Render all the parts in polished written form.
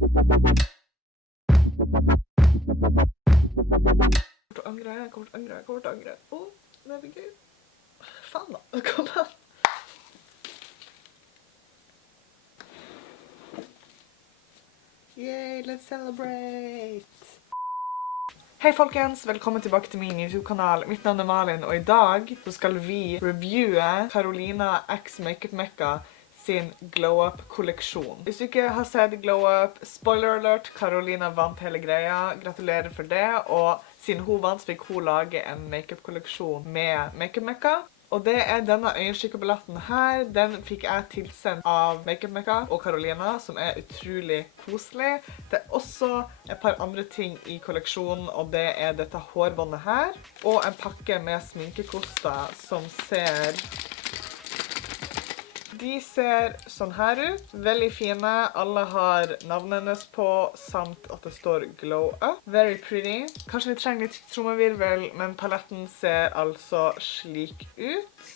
Jeg kommer til å angre. Å, det blir gøy. Faen da, kom an. Yay, let's celebrate! Hei folkens, velkommen tilbake til min YouTube-kanal. Mitt navn er Malin, og i dag så skal vi reviewe Carolina X Makeup Mekka sin Glow Up-kolleksjon. Hvis du ikke har sett Glow Up, spoiler alert, Carolina vant hele greia. Gratulerer for det, og siden hun vant, så fikk hun lage en makeup-kolleksjon med Makeup Mekka. Og det er denne øyenskikkerbilletten her. Den fikk jeg tilsendt av Makeup Mekka og Carolina, som er utrolig koselig. Det er også et par andre ting i kolleksjonen, og det er dette hårbåndet her. Og en pakke med sminkekoster som ser... De ser sånn her ut. Veldig fine. Alle har navnet hennes på, samt at det står Glow Up. Very pretty. Kanskje vi trenger litt trommevirvel, men paletten ser altså slik ut.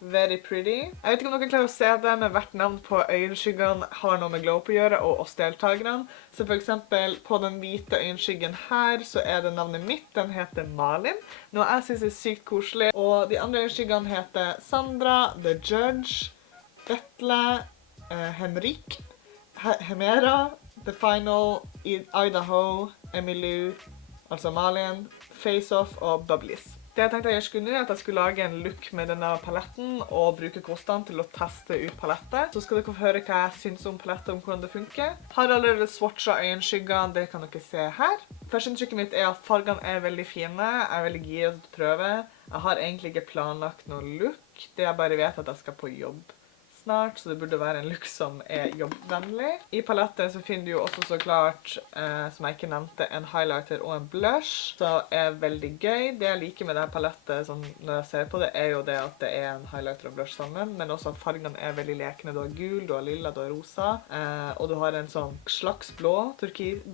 Very pretty. Jeg vet ikke om dere klarer å se det, men hvert navn på øyenskyggene har noe med Glow Up å gjøre, og oss deltagerne. Så for eksempel på den hvite øyenskyggen her, så er det navnet mitt. Den heter Malin, noe jeg synes er sykt koselig. Og de andre øyenskyggene heter Sandra, The Judge, Vetle, Henrik, Hemera, The Final, Idaho, Emilu, altså Malin, Face Off og Bubblies. Det jeg tenkte jeg skulle nå er at jeg skulle lage en look med denne paletten og bruke kostene til å teste ut palettet. Så skal dere få høre hva jeg synes om palettet, om hvordan det funker. Har allerede swatchet øyenskyggene, det kan dere se her. Førsteinntrykket mitt er at fargene er veldig fine. Jeg er veldig giret til å prøve. Jeg har egentlig ikke planlagt noen look. Det jeg bare vet at jeg skal på jobb snart, så det burde være en look som er jobbvennlig. I palettet så finner du jo også så klart, som jeg ikke nevnte, en highlighter og en blush, så er veldig gøy. Det jeg liker med dette palettet, sånn, når jeg ser på det, er jo det at det er en highlighter og blush sammen, men også at fargene er veldig lekende. Du har gul, du har lilla, du har rosa, og du har en sånn slags blå,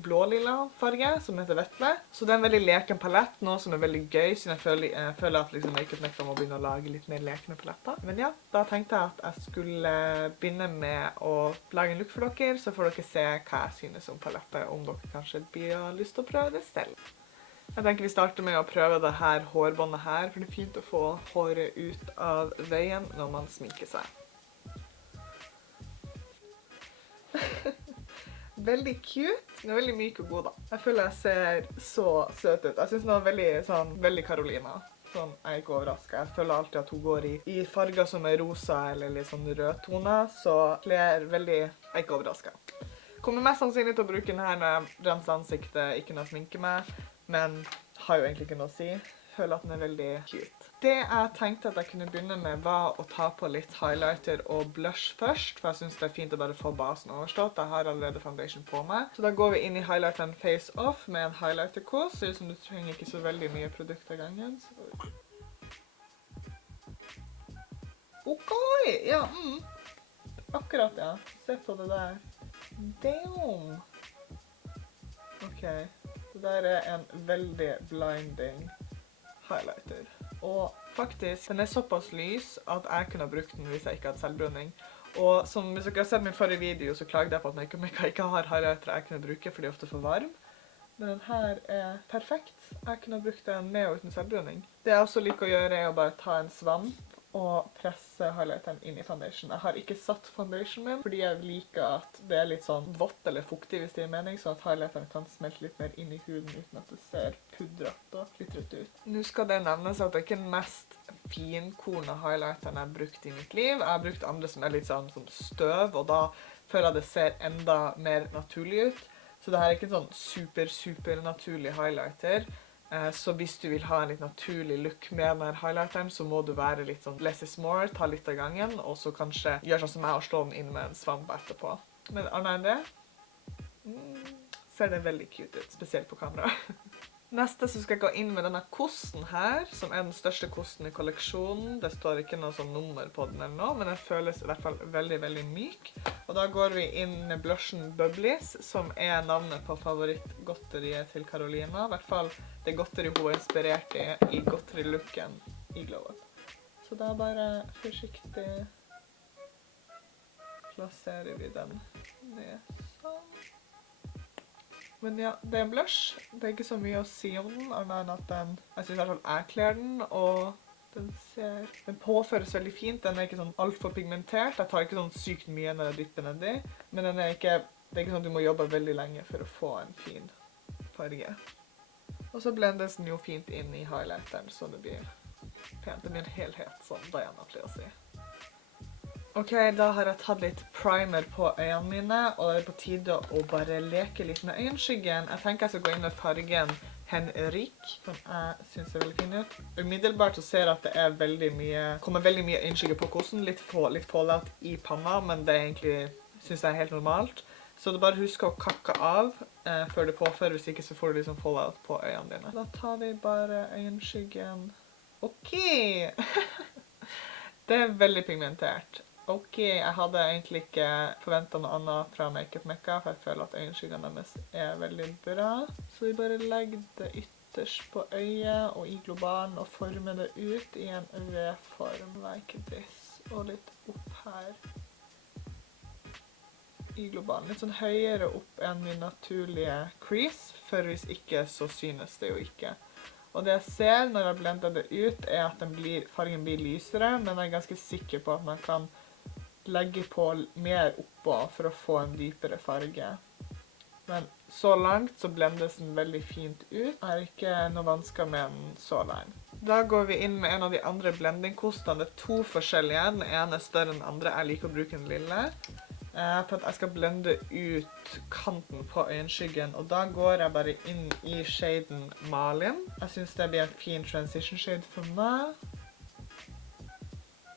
blå-lilla farge, som heter Vetle. Så det er en veldig leken palett, noe som er veldig gøy, siden jeg føler at liksom, Makeup Mekka må begynne å lage litt mer lekende paletter. Men ja, da tenkte jeg at jeg skulle begynne med å lage en look for dere, så får dere se hva jeg synes om palettet, om dere kanskje har lyst til å prøve det selv. Jeg tenker vi starter med å prøve det her hårbåndet her, for det er fint å få håret ut av veien når man sminker seg. Veldig cute. Den er veldig myk og god da. Jeg føler jeg ser så søt ut. Jeg synes den var veldig Carolina. Sånn, jeg er ikke overrasket. Jeg føler alltid at hun går i farger som er rosa eller litt sånn rødtoner, så kler veldig, jeg er ikke overrasket. Kommer mest sannsynlig til å bruke den her når jeg renser ansiktet, ikke når jeg sminker meg, men har jo egentlig ikke noe å si. Føler at den er veldig cute. Det jeg tenkte at jeg kunne begynne med var å ta på litt highlighter og blush først, for jeg synes det er fint å bare få basen overstått. Jeg har allerede foundation på meg. Så da går vi inn i highlighteren Face Off med en highlighter-kos. Det ser ut som du trenger ikke så veldig mye produkt av gangen. Ok, ja, akkurat ja. Se på det der. Damn! Ok, det der er en veldig blinding highlighter. Og faktisk, den er såpass lys at jeg kunne ha brukt den hvis jeg ikke hadde selvbruning. Og som hvis dere har sett min forrige video, så klagde jeg på at Makeup Mekka ikke har highlighter jeg kunne bruke, for de er ofte for varm. Men den her er perfekt. Jeg kunne ha brukt den med og uten selvbruning. Det jeg også liker å gjøre er å bare ta en svamp og presse highlighteren inn i foundation. Jeg har ikke satt foundation min, fordi jeg liker at det er litt sånn vått eller fuktig hvis det gir mening, så at highlighteren kan smelte litt mer inn i huden uten at det ser pudret og glitret ut. Nå skal det nevnes at det ikke er den mest finkorne highlighteren jeg har brukt i mitt liv. Jeg har brukt andre som er litt sånn som støv, og da føler jeg det ser enda mer naturlig ut. Så det her er ikke en sånn super naturlig highlighter. Så hvis du vil ha en litt naturlig look med denne highlighteren, så må du være litt sånn less is more, ta litt av gangen, og så kanskje gjøre sånn som jeg og slå den inn med en svamp etterpå. Men annet enn det, ser det veldig cute ut, spesielt på kamera. Neste så skal jeg gå inn med denne kosten her, som er den største kosten i kolleksjonen. Det står ikke noe sånn nummer på den eller noe, men den føles i hvert fall veldig myk. Og da går vi inn med blushen Bubblies, som er navnet på favorittgodteriet til Carolina. I hvert fall det godteri hun er inspirert i godteri-looken i Glow Up. Så da bare forsiktig plasserer vi den ned sånn. Men ja, det er en blush. Det er ikke så mye å si om den, annet enn at jeg synes i hvert fall jeg kler den, og den påføres veldig fint. Den er ikke sånn alt for pigmentert. Jeg tar ikke sånn sykt mye når jeg dypper ned i, men det er ikke sånn at du må jobbe veldig lenge for å få en fin farge. Og så blendes den jo fint inn i highlighteren, så det blir pent. Det blir en helhet, som Diana pleier å si. Ok, da har jeg tatt litt primer på øynene mine, og det er på tide å bare leke litt med øyenskyggen. Jeg tenker jeg skal gå inn med fargen Henrik, som jeg synes ser veldig fin ut. Umiddelbart så ser jeg at det kommer veldig mye øyenskygge på kosten, litt fallout i panna, men det egentlig synes jeg er helt normalt. Så det er bare husk å kakke av før det påfører, hvis ikke så får du liksom fallout på øynene dine. Da tar vi bare øyenskyggen. Ok! Det er veldig pigmentert. Ok, jeg hadde egentlig ikke forventet noe annet fra Makeup Mekka, for jeg føler at øyenskyggene deres er veldig bra. Så vi bare legger det ytterst på øyet og i globalen og former det ut i en V-form, like this, og litt opp her i globalen. Litt sånn høyere opp enn min naturlige crease, for hvis ikke så synes det jo ikke. Og det jeg ser når jeg blender det ut er at fargen blir lysere, men jeg er ganske sikker på at man kan legge på mer oppå for å få en dypere farge. Men så langt så blendes den veldig fint ut. Jeg har ikke noe vansker med den så langt. Da går vi inn med en av de andre blendingkostene. Det er 2 forskjellige. Den ene er større enn den andre. Jeg liker å bruke den lille. For at jeg skal blende ut kanten på øyenskyggen, og da går jeg bare inn i shaden Malin. Jeg synes det blir en fin transition shade for meg.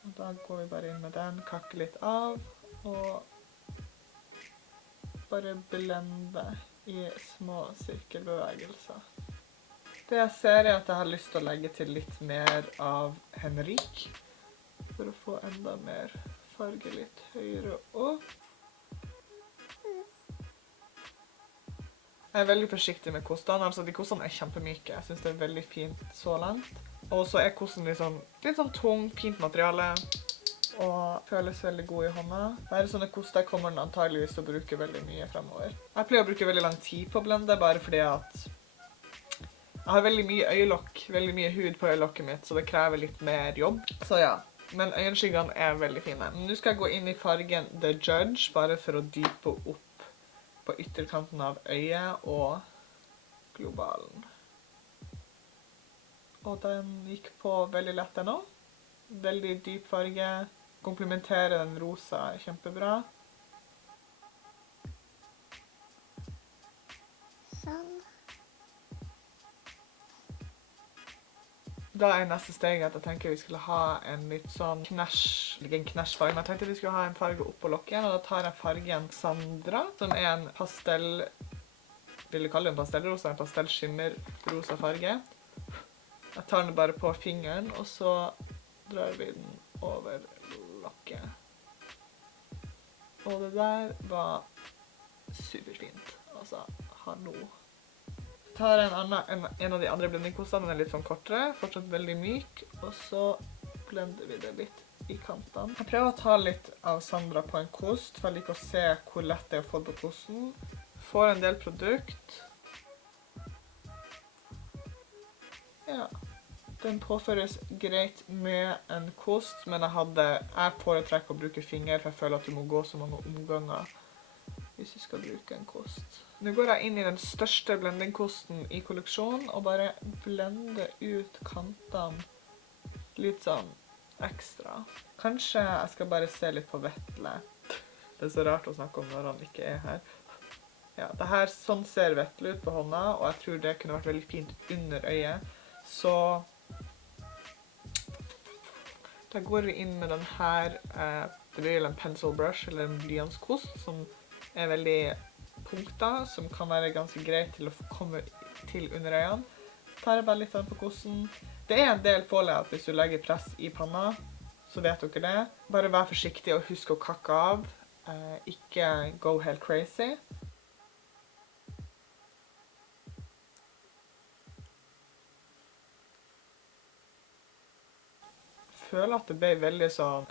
Og da går vi bare inn med den, kakker litt av, og bare blende i små sirkelbevegelser. Det jeg ser er at jeg har lyst til å legge til litt mer av Henrik, for å få enda mer farge litt høyere opp. Jeg er veldig forsiktig med kostene, altså de kostene er kjempemyke. Jeg synes det er veldig fint så langt. Og så er kosten litt sånn tung, fint materiale, og føles veldig god i hånda. Det er sånne koster kommer den antageligvis til å bruke veldig mye fremover. Jeg pleier å bruke veldig lang tid på å blende, bare fordi at jeg har veldig mye øyelokk, veldig mye hud på øyelokket mitt, så det krever litt mer jobb. Så ja, men øyenskyggene er veldig fine. Nå skal jeg gå inn i fargen The Judge, bare for å dype opp på ytterkanten av øyet og globalen. Og den gikk på veldig lett ennå. Veldig dyp farge. Komplementerer den rosa kjempebra. Sånn. Da er neste steg at jeg tenker vi skulle ha en litt sånn knæsj-farge. Jeg tenkte vi skulle ha en farge opp på lokken, og da tar jeg fargen Sandra, som er en pastell, vil du kalle det en pastellrosa, en pastellskimmer-rosa farge. Jeg tar den bare på fingeren, og så drar vi den over lokket. Og det der var superfint. Altså, hallo. Jeg tar en av de andre blendingkostene, den er litt sånn kortere, fortsatt veldig myk, og så blender vi det litt i kantene. Jeg prøver å ta litt av Sandra på en kost, for jeg liker å se hvor lett det er å få på kosten. Får en del produkt. Ja, den påføres greit med en kost, men jeg foretrekker å bruke finger, for jeg føler at du må gå så mange omganger hvis du skal bruke en kost. Nå går jeg inn i den største blendingkosten i kolleksjonen, og bare blender ut kantene litt sånn ekstra. Kanskje jeg skal bare se litt på Vetle. Det er så rart å snakke om når han ikke er her. Ja, sånn ser Vetle ut på hånda, og jeg tror det kunne vært veldig fint under øyet. Så da går vi inn med den her, det blir en pencil brush eller en blyantskost som er veldig punkter, som kan være ganske greit til å komme til under øynene. Tar jeg bare litt av den på kosten. Det er en del fallout hvis du legger press i panna, så vet dere det. Bare vær forsiktig og husk å kakke av, ikke go helt crazy. Føler at det ble veldig sånn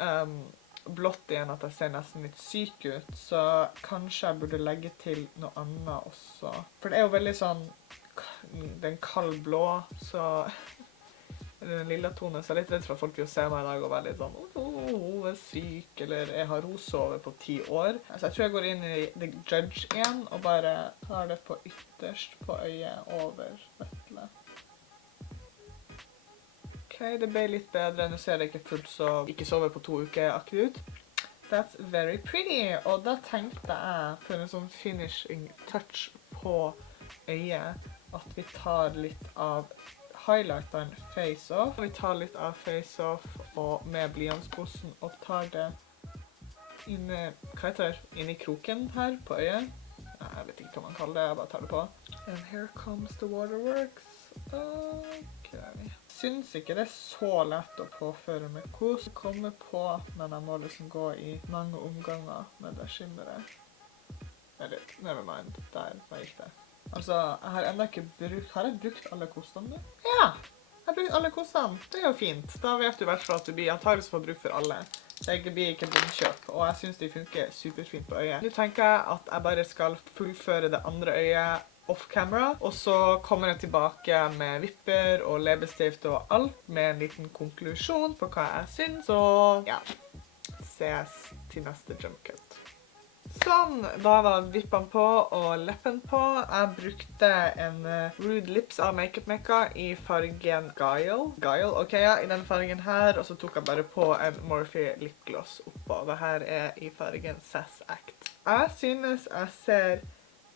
blått igjen at jeg ser nesten litt syk ut, så kanskje jeg burde legge til noe annet også. For det er jo veldig sånn, den kald blå, så eller den lilla tone, så jeg er litt redd for at folk vil se meg i dag og være litt sånn hun er syk, eller jeg har rosover på 10 år. Altså jeg tror jeg går inn i The Judge igjen og bare tar det på ytterst på øyet over vettelet. Ok, det ble litt bedre. Nå ser det ikke fullt så ikke sove på 2 uker akkurat ut. That's very pretty. Og da tenkte jeg for en sånn finishing touch på øyet at vi tar litt av highlighteren Face Off. Vi tar litt av Face Off og med blyantskosen og tar det inne, hva heter det? Inne i kroken her på øyet. Jeg vet ikke hva man kaller det, jeg bare tar det på. And here comes the waterworks. Ok. Syns ikke det er så lett å påføre med kos. Komme på, men jeg må liksom gå i mange omganger med det skimmeret. Eller, never mind. Der gikk det. Altså, jeg har enda ikke brukt... Har jeg brukt alle kostene nå? Ja! Jeg har brukt alle kostene. Det er jo fint. Da vet du i hvert fall at du blir antageligvis for bruk for alle. Det blir ikke bomkjøp, og jeg synes de funker superfint på øyet. Nå tenker jeg at jeg bare skal fullføre det andre øyet off-camera, og så kommer jeg tilbake med vipper og leppestift og alt med en liten konklusjon på hva jeg synes. Så ja, ses til neste jump cut. Sånn, da var vippene på og leppen på. Jeg brukte en Rude Lips av Makeup Mekka i fargen Guile, ok ja, i den fargen her, og så tok jeg bare på en Morphe Lip Gloss oppå. Dette er i fargen Sass Act. Jeg synes jeg ser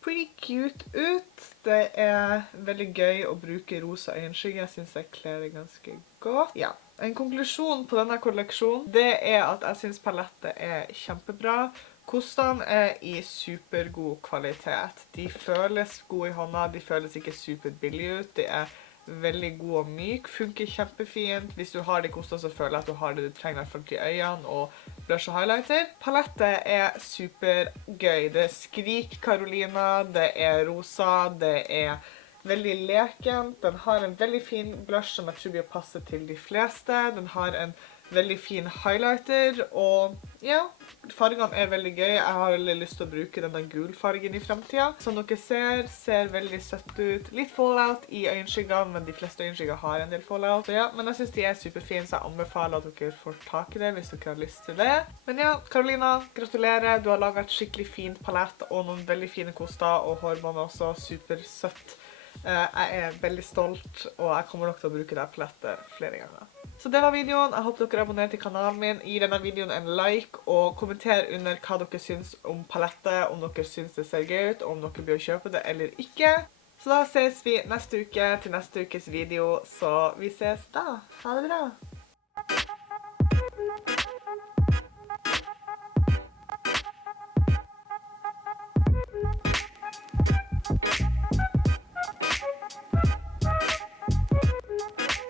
pretty cute ut. Det er veldig gøy å bruke rosa øyenskygge. Jeg synes jeg kler det ganske godt. Ja, en konklusjon på denne kolleksjonen, det er at jeg synes palettet er kjempebra. Kostene er i supergod kvalitet. De føles gode i hånda, de føles ikke superbillige ut. De er veldig god og myk, funker kjempefint. Hvis du har de kostene, så føler jeg at du har det du trenger for til øynene og blush og highlighter. Palettet er supergøy. Det er Skrik Carolina, det er rosa, det er veldig leken. Den har en veldig fin blush som jeg tror blir passet til de fleste. Den har en veldig fin highlighter, og ja, fargene er veldig gøy. Jeg har veldig lyst til å bruke denne gulfargen i fremtiden. Som dere ser veldig søtt ut. Litt fallout i øyenskyggene, men de fleste øyenskygger har en del fallout. Så ja, men jeg synes de er superfine, så jeg anbefaler at dere får tak i det hvis dere har lyst til det. Men ja, Carolina, gratulerer. Du har laget et skikkelig fint palett og noen veldig fine koster, og hårbåndet også supersøtt. Jeg er veldig stolt, og jeg kommer nok til å bruke det palettet flere ganger. Så det var videoen. Jeg håper dere abonnerer til kanalen min. Gi denne videoen en like, og kommenter under hva dere synes om palettet, om dere synes det ser gøy ut, og om dere bør kjøpe det eller ikke. Så da ses vi neste uke til neste ukes video, så vi ses da. Ha det bra!